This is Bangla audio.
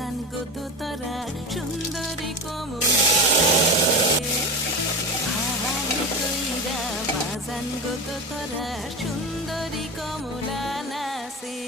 বাজান গো তো তোরা সুন্দরী কমলা ভালো কইরা বাজান গো তো তোরা সুন্দরী কমলা নাচে